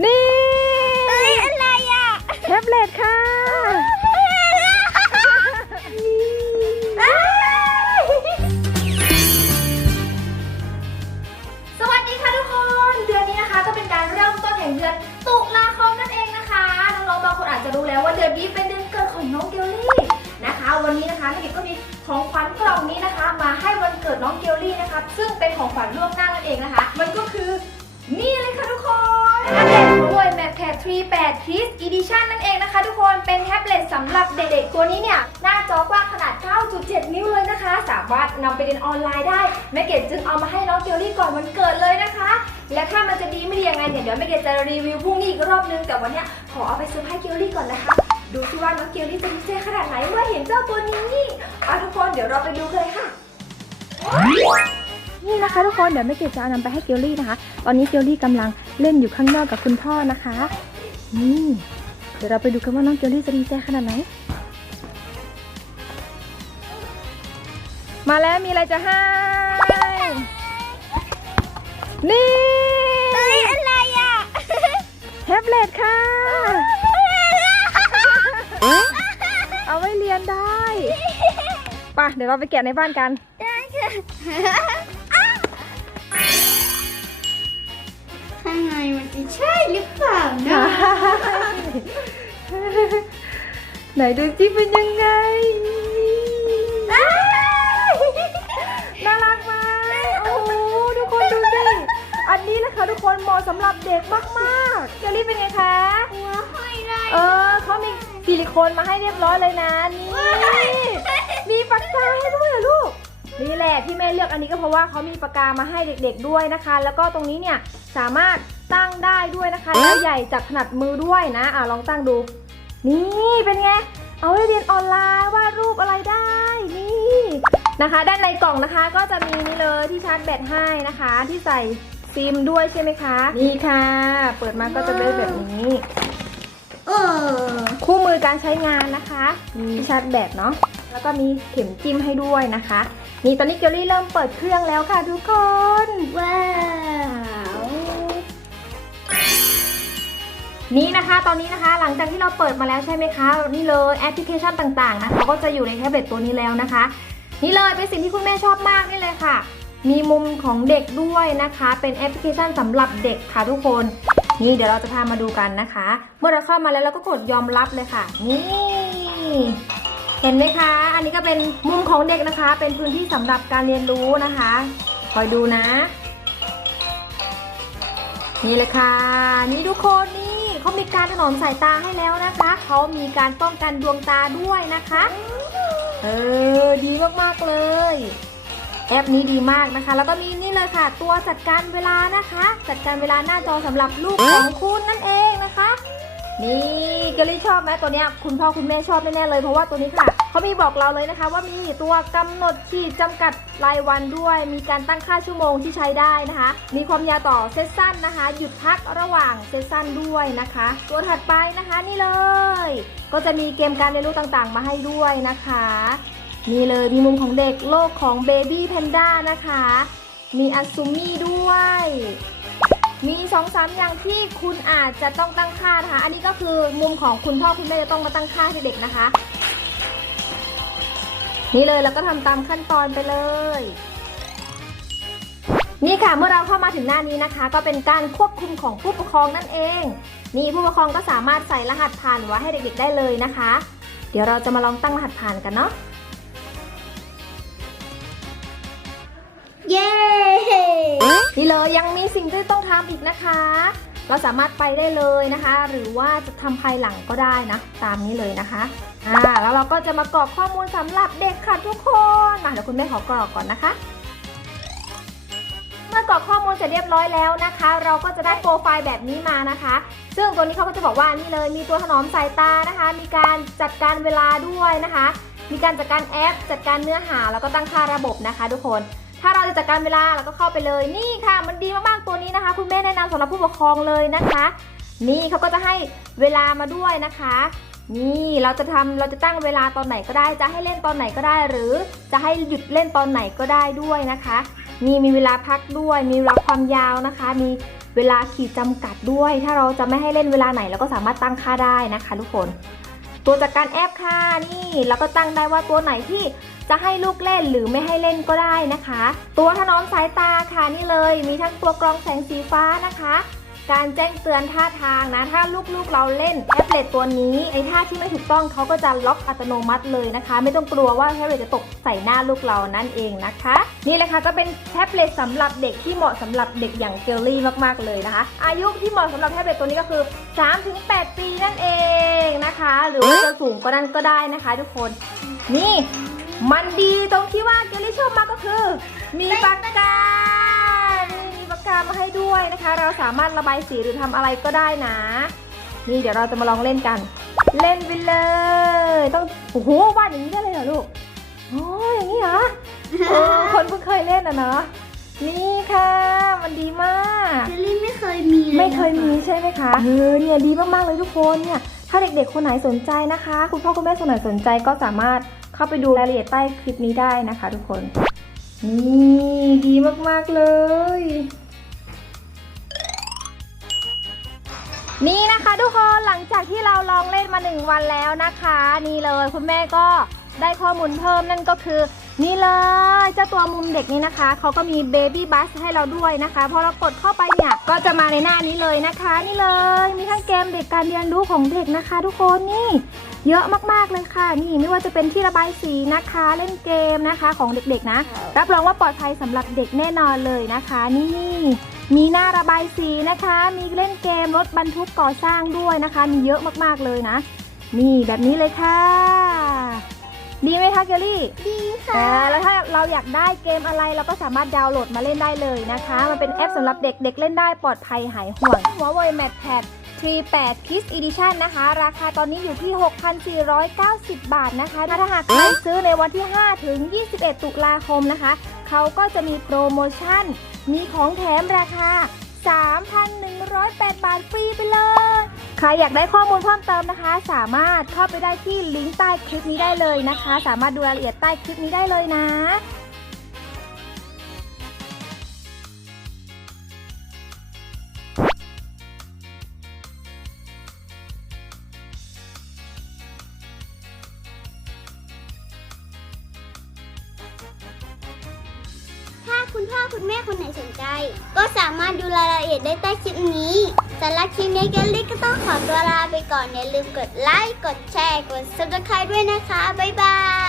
นี่เฮ้ยอะไรอะแท็บเล็ตค่ะสวัสดีค่ะทุกคน เดือนนี้นะคะก็เป็นการเริ่มต้นแห่งเดือนตุลาคมนั่นเองนะคะน้องๆบางคนอาจจะรู้แล้วว่าเดือนนี้เป็นเดือนเกิดของน้องเกลลี่นะคะ วันนี้นะคะนักเก็ตก็มีของขวัญกล่องนี้นะคะ มาให้วันเกิดน้องเกลลี่นะคะ ซึ่งเป็นของขวัญล่วงหน้านั่นเองนะคะ มันก็คือนี่เลยค่ะทุกคน 38 Kids Edition นั่นเองนะคะ ทุกคนเป็นแท็บเล็ตสำหรับเด็กๆ ตัวนี้เนี่ย หน้าจอกว้างขนาด 9.7 นิ้วเลยนะคะ สามารถนำไปเรียนออนไลน์ได้ แม่เกดจึงเอามาให้น้องเกลลี่ก่อนวันเกิดเลยนะคะ และถ้ามันจะดีไม่ดียังไงเนี่ยเดี๋ยวแม่เกดจะรีวิวพรุ่งนี้อีกรอบนึง แต่วันเนี้ยขอเอาไปเซอร์ไพรส์เกลลี่ก่อนนะคะ ดูซิว่าน้องเกลลี่จะดีใจขนาดไหนเมื่อเห็นเจ้าตัวนี้เอาทุกคนเดี๋ยวเราไปดูกันเลยค่ะ นี่นะคะทุกคนเดี๋ยวแม่เกดจะเอานำไปให้เกลลี่นะคะ ตอนนี้เกลลี่กำลังเล่นอยู่ข้างนอกกับคุณพ่อนะคะนี่เดี๋ยวเราไปดูกันว่าน้องเกลลี่จะดีใจขนาดไหนมาแล้วมีอะไรจะให้นี่เฮ้ยอะไรอะแท็บเล็ตค่ะ เอาไว้เรียนได้ไปะเดี๋ยวเราไปแกะในบ้านกันได้ค่ะ ในมันจะใช่หรือเปล่านะไหนดูจิเป็นยังไง น่ารักมากโอ้โหทุกคนดูสิอันนี้นะคะทุกคนเหมาะสำหรับเด็กมากๆเจลลี่เป็นไงคะ หัวห้อยได้เออเขามีซิลิโคนมาให้เรียบร้อยเลยนะนี่มีปากกาให้ด้วยเหรอลูกนี่แหละที่แม่เลือกอันนี้ก็เพราะว่าเขามีปากกามาให้เด็ก ๆด้วยนะคะ แล้วก็ตรงนี้เนี่ยสามารถ ตั้งได้ด้วยนะคะ แล้วใหญ่จากขนาดมือด้วยนะ อะลองตั้งดู นี่เป็นไง เอาไว้เรียนออนไลน์วาดรูปอะไรได้ นี่นะคะ ด้านในกล่องนะคะก็จะมีนี่เลยที่ชาร์จแบตให้นะคะ ที่ใส่ซิมด้วยใช่ไหมคะ นี่ค่ะ เปิดมาก็จะเป็นแบบนี้เออคู่มือการใช้งานนะคะ มีชาร์จแบตเนาะ แล้วก็มีเข็มจิ้มให้ด้วยนะคะ นี่ตอนนี้เกลลี่เริ่มเปิดเครื่องแล้วค่ะทุกคน ว้าว นี่นะคะตอนนี้นะคะหลังจากที่เราเปิดมาแล้วใช่ไหมคะนี่เลยแอปพลิเคชันต่างๆนะคะก็จะอยู่ในแท็บเล็ตตัวนี้แล้วนะคะ นี่เลยเป็นสิ่งที่คุณแม่ชอบมากนี่เลยค่ะ มีมุมของเด็กด้วยนะคะ เป็นแอปพลิเคชันสำหรับเด็กค่ะทุกคน นี่เดี๋ยวเราจะพามาดูกันนะคะ เมื่อเราเข้ามาแล้วเราก็กดยอมรับเลยค่ะ นี่เห็นไหมคะ อันนี้ก็เป็นมุมของเด็กนะคะ เป็นพื้นที่สำหรับการเรียนรู้นะคะคอยดูนะ นี่เลยค่ะ นี่ทุกคนนี่ เขามีการถนอมสายตาให้แล้วนะคะ เขามีการป้องกันดวงตาด้วยนะคะ เออ ดีมากๆเลย แอปนี้ดีมากนะคะ แล้วก็มีนี่เลยค่ะ ตัวจัดการเวลานะคะ จัดการเวลาหน้าจอสำหรับลูกของคุณนั่นเอง นี่เกลลี่ชอบไหมตัวเนี้ยคุณพ่อคุณแม่ชอบแน่ๆเลยเพราะว่าตัวนี้ค่ะเขามีบอกเราเลยนะคะ ว่ามีตัวกำหนดขีดจำกัดรายวันด้วย มีการตั้งค่าชั่วโมงที่ใช้ได้นะคะ มีความยาวต่อเซสสั้นนะคะ หยุดพักระหว่างเซสสั้นด้วยนะคะ ตัวถัดไปนะคะนี่เลย ก็จะมีเกมการเรียนรู้ต่างๆ มาให้ด้วยนะคะนี่เลยมีมุมของเด็กโลกของเบบี้แพนด้านะคะ มีอัซูมี่ด้วย มีสองสามอย่างที่คุณอาจจะต้องตั้งค่านะคะ อันนี้ก็คือมุมของคุณพ่อคุณแม่จะต้องมาตั้งค่าให้เด็กนะคะ นี่เลยแล้วก็ทำตามขั้นตอนไปเลย นี่ค่ะเมื่อเราเข้ามาถึงหน้านี้นะคะ ก็เป็นการควบคุมของผู้ปกครองนั่นเอง นี่ผู้ปกครองก็สามารถใส่รหัสผ่านไว้ให้เด็กๆได้เลยนะคะ เดี๋ยวเราจะมาลองตั้งรหัสผ่านกันเนาะเย้ นี่เลยยังมีสิ่งที่ต้องทำอีกนะคะ เราสามารถไปได้เลยนะคะ หรือว่าจะทำภายหลังก็ได้นะ ตามนี้เลยนะคะอ่าแล้วเราก็จะมากรอกข้อมูลสำหรับเด็กค่ะทุกคนมาเดี๋ยวคุณแม่ขอกรอกก่อนนะคะเมื่อกรอกข้อมูลเสร็จเรียบร้อยแล้วนะคะ เราก็จะได้โปรไฟล์แบบนี้มานะคะ ซึ่งตัวนี้เขาก็จะบอกว่านี่เลยมีตัวถนอมสายตานะคะ มีการจัดการเวลาด้วยนะคะ มีการจัดการแอป จัดการเนื้อหาแล้วก็ตั้งค่าระบบนะคะ ทุกคน ถ้าเราจะจัดการเวลาเราก็เข้าไปเลยนี่ค่ะ มันดีมากๆตัวนี้นะคะ คุณแม่แนะนำสำหรับผู้ปกครองเลยนะคะ นี่เขาก็จะให้เวลามาด้วยนะคะนี่เราจะทำเราจะตั้งเวลาตอนไหนก็ได้ จะให้เล่นตอนไหนก็ได้ หรือจะให้หยุดเล่นตอนไหนก็ได้ด้วยนะคะมีมีเวลาพักด้วย มีเวลาความยาวนะคะ มีเวลาขีดจำกัดด้วย ถ้าเราจะไม่ให้เล่นเวลาไหนเราก็สามารถตั้งค่าได้นะคะ ทุกคน ตัวจากการแอบค่านี่เราก็ตั้งได้ว่าตัวไหนที่ จะให้ลูกเล่นหรือไม่ให้เล่นก็ได้นะคะ ตัวถนอมสายตาค่ะนี่เลยมีทั้งตัวกรองแสงสีฟ้านะคะ การแจ้งเตือนท่าทางนะ ถ้าลูกๆเราเล่นแท็บเล็ตตัวนี้ไอ้ท่าที่ไม่ถูกต้องเขาก็จะล็อกอัตโนมัติเลยนะคะ ไม่ต้องกลัวว่าแท็บเล็ตจะตกใส่หน้าลูกเรานั่นเองนะคะ นี่เลยค่ะก็เป็นแท็บเล็ตสำหรับเด็กที่เหมาะสำหรับเด็กอย่างเกลลี่มากๆเลยนะคะ อายุที่เหมาะสำหรับแท็บเล็ตตัวนี้ก็คือ 3-8 ปีนั่นเองนะคะ หรือว่าจะสูงก็นั่นก็ได้นะคะ ทุกคนนี่ มันดีตรงที่ว่าเกลลี่ชอบมากก็คือ มีปากกานี่มีปากกามาให้ด้วยนะคะ เราสามารถระบายสีหรือทำอะไรก็ได้นะ นี่เดี๋ยวเราจะมาลองเล่นกัน เล่นไปเลย ต้องโอ้โหวาดอย่างนี้ได้เลยเหรอลูกโอ้ยอย่างนี้เหรอเออคนเพิ่งเคยเล่นอะเนาะนี่ค่ะ มันดีมากเจลลี่ไม่เคยมีเลยไม่เคยมีนะะใช่ไหมคะเออเนี่ยดีมากๆเลยทุกคนเนี่ย ถ้าเด็กๆคนไหนสนใจนะคะ คุณพ่อคุณแม่คนไหนสนใจก็สามารถ เข้าไปดูรายละเอียดใต้คลิปนี้ได้นะคะทุกคน นี่ดีมากๆเลย นี่นะคะทุกคนหลังจากที่เราลองเล่นมาหนึ่งวันแล้วนะคะ นี่เลยคุณแม่ก็ได้ข้อมูลเพิ่มนั่นก็คือ นี่เลยเจ้าตัวมุมเด็กนี่นะคะ เขาก็มีเบบี้บัสให้เราด้วยนะคะพอเรากดเข้าไปเนี่ยก็จะมาในหน้านี้เลยนะคะ นี่เลยมีทั้งเกมเด็กการเรียนรู้ของเด็กนะคะ ทุกคนนี่ เยอะมากๆเลยค่ะ นี่ไม่ว่าจะเป็นที่ระบายสีนะคะ เล่นเกมนะคะของเด็กๆนะ รับรองว่าปลอดภัยสำหรับเด็กแน่นอนเลยนะคะ นี่มีหน้าระบายสีนะคะ มีเล่นเกมรถบรรทุกก่อสร้างด้วยนะคะ มีเยอะมากๆเลยนะ นี่แบบนี้เลยค่ะ ดีไหมคะเกลลี่ดีค่ะอ่าแล้วถ้าเราอยากได้เกมอะไรเราก็สามารถดาวน์โหลดมาเล่นได้เลยนะคะ มันเป็นแอปสำหรับเด็กเด็กเล่นได้ปลอดภัยหายห่วงหัวเว่ยแมทแพด38 Kids Edition นะคะ ราคาตอนนี้อยู่ที่ 6,490 บาทนะคะ ถ้าหากใครซื้อในวันที่ 5 ถึง 21 ตุลาคมนะคะ เขาก็จะมีโปรโมชั่น มีของแถมราคา 3,108 บาทฟรีไปเลยใครอยากได้ข้อมูลเพิ่มเติมนะคะ สามารถเข้าไปได้ที่ลิงก์ใต้คลิปนี้ได้เลยนะคะ สามารถดูรายละเอียดใต้คลิปนี้ได้เลยนะถ้าคุณพ่อคุณแม่คนไหนสนใจ ก็สามารถดูรายละเอียดได้ใต้คลิปนี้ สำหรับคลิปนี้เกลลี่ก็ต้องขอตัวลาไปก่อนอย่าลืมกดไลค์ กดแชร์ กด subscribe ด้วยนะคะ บ๊ายบาย